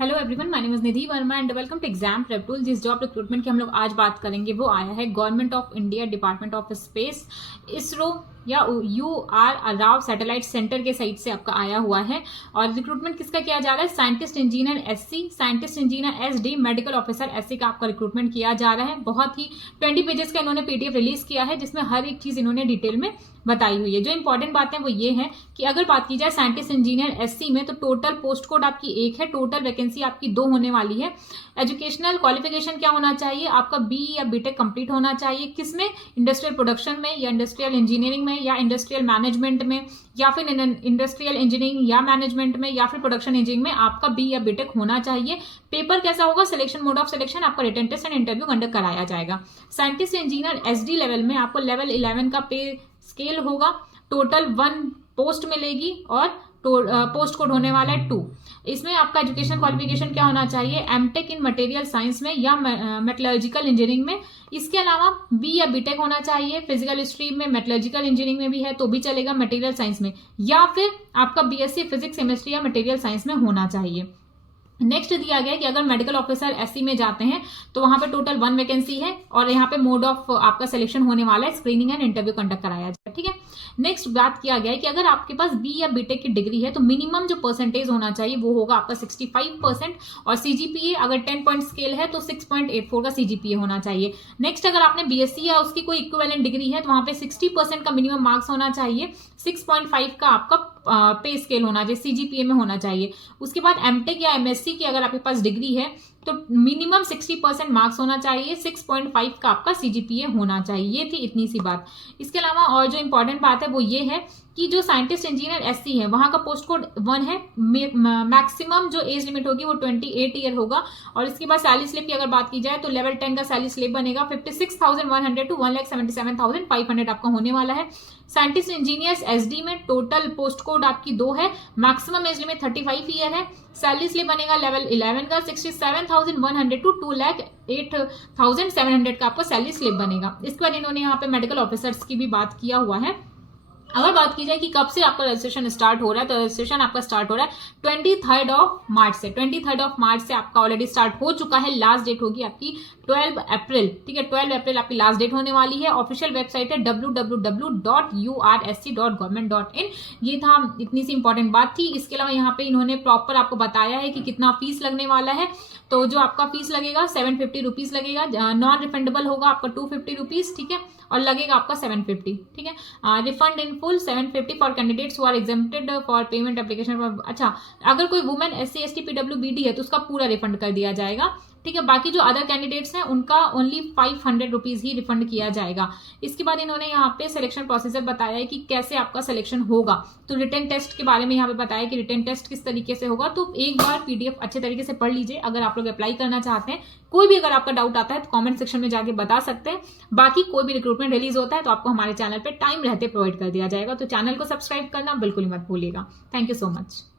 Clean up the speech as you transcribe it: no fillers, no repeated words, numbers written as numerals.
Hello everyone, my name is Nidhi Verma and welcome to exam prep tool. जिस job recruitment की हम लोग आज बात करेंगे वो आया है government of India department of space ISRO या UR राव सैटेलाइट सेंटर के साइड से आपका आया हुआ है। और रिक्रूटमेंट किसका किया जा रहा है? Scientist engineer SC, scientist engineer SD, medical officer SC का आपका रिक्रूटमेंट किया जा रहा है। बहुत ही 20 पेजेस का इन्होंने PDF रिलीज किया है जिसमें हर एक चीज इन्होंने डिटेल में बताई हुई है। जो इंपॉर्टेंट बात है वो ये है कि अगर बात की जाए साइंटिस्ट इंजीनियर SC में तो टोटल पोस्ट कोड आपकी 1 है, टोटल वैकेंसी आपकी 2 होने वाली है। एजुकेशनल क्वालिफिकेशन क्या होना चाहिए? आपका BE या BTech कंप्लीट होना चाहिए। किसमें? इंडस्ट्रियल प्रोडक्शन में या इंडस्ट्रियल इंजीनियरिंग में या इंडस्ट्रियल मैनेजमेंट में या फिर इंडस्ट्रियल इंजीनियरिंग या मैनेजमेंट में या फिर प्रोडक्शन इंजीनियरिंग में आपका BE या BTech होना चाहिए। पेपर कैसा होगा? सिलेक्शन, मोड ऑफ सिलेक्शन, आपका written test and interview conduct कराया जाएगा। साइंटिस्ट इंजीनियर SD लेवल में आपको लेवल 11 का पे स्केल होगा। टोटल 1 पोस्ट मिलेगी और पोस्ट कोड होने वाला है 2। इसमें आपका एजुकेशन क्वालिफिकेशन क्या होना चाहिए? MTech इन मटेरियल साइंस में या मेटलर्जिकल इंजीनियरिंग में। इसके अलावा BE या BTech होना चाहिए। फिजिकल स्ट्रीम में, मेटलर्जिकल इंजीनियरिंग में भी है तो भी चलेगा, मटेरियल साइंस में, या फिर आपका BSc फिजिक्स केमिस्ट्री या मटेरियल साइंस में होना चाहिए। नेक्स्ट दिया गया है कि अगर मेडिकल ऑफिसर SC में जाते हैं तो वहां पे टोटल 1 वैकेंसी है और यहाँ पे मोड ऑफ आपका सिलेक्शन होने वाला है, स्क्रीनिंग एंड इंटरव्यू कंडक्ट कराया जाए। ठीक है। नेक्स्ट बात किया गया है कि अगर आपके पास BE या BTech की डिग्री है तो मिनिमम जो परसेंटेज होना चाहिए वो होगा आपका 65% और CGPA अगर 10 पॉइंट स्केल है तो 6.84 का CGPA होना चाहिए। नेक्स्ट अगर आपने BSc या उसकी कोई इक्विवेलेंट डिग्री है तो वहां पे 60% का मिनिमम मार्क्स होना चाहिए। 6.5 का आपका पे स्केल होना चाहिए, CGPA में होना चाहिए। उसके बाद MTech या MSc की अगर आपके पास डिग्री है तो मिनिमम 60% मार्क्स होना चाहिए, 6.5 का आपका CGPA होना चाहिए। ये थी इतनी सी बात। इसके अलावा और जो इंपॉर्टेंट बात है वो ये है कि जो साइंटिस्ट इंजीनियर SC है वहां का पोस्ट कोड 1 है। मैक्सिमम जो एज लिमिट होगी वो 28 ईयर होगा। और इसके बाद सैलरी स्लिप की अगर बात की जाए तो लेवल 10 का सैलरी स्लिप बनेगा 56,100 टू 1,77,500 आपका होने वाला है। साइंटिस्ट इंजीनियर्स SD में टोटल पोस्ट कोड आपकी 2 है। मैक्सिमम एज लिमिट 35 ईयर है। सैलरी स्लिप बनेगा लेवल 11 का 67,100 टू 2,08,700 का आपका सैलरी स्लिप बनेगा। इसके बाद इन्होंने यहाँ पे मेडिकल ऑफिसर्स की भी बात किया हुआ है। अगर बात की जाए कि कब से आपका रजिस्ट्रेशन स्टार्ट हो रहा है तो रजिस्ट्रेशन आपका स्टार्ट हो रहा है 23 मार्च से। 23 मार्च से आपका ऑलरेडी स्टार्ट हो चुका है। लास्ट डेट होगी आपकी 12 अप्रैल। ठीक है, 12 अप्रैल आपकी लास्ट डेट होने वाली है। ऑफिशियल वेबसाइट है www.ursc.government.in। ये था, इतनी सी इंपॉर्टेंट बात थी। इसके अलावा यहाँ पे इन्होंने प्रॉपर आपको बताया है कि कितना फीस लगने वाला है। तो जो आपका फीस लगेगा 750 रुपीज लगेगा। नॉन रिफंडेबल होगा आपका 250 रुपीज। ठीक है, और लगेगा आपका 750। ठीक है, refund in full 750 for candidates who are exempted for payment application. अच्छा, अगर कोई वुमेन SC ST PWBD है तो उसका पूरा रिफंड कर दिया जाएगा। ठीक है, बाकी जो अदर कैंडिडेट्स हैं उनका ओनली 500 रुपीज ही रिफंड किया जाएगा। इसके बाद इन्होंने यहाँ पे सिलेक्शन प्रोसीजर बताया है कि कैसे आपका सिलेक्शन होगा। तो रिटन टेस्ट के बारे में यहाँ पे बताया कि रिटन टेस्ट किस तरीके से होगा। तो एक बार PDF अच्छे तरीके से पढ़ लीजिए अगर आप लोग अप्लाई करना चाहते हैं। कोई भी अगर आपका डाउट आता है तो कॉमेंट सेक्शन में जाके बता सकते हैं। बाकी कोई भी रिक्रूटमेंट रिलीज होता है तो आपको हमारे चैनल पर टाइम रहते प्रोवाइड कर दिया जाएगा। तो चैनल को सब्सक्राइब करना बिल्कुल मत भूलिएगा। Thank you so much.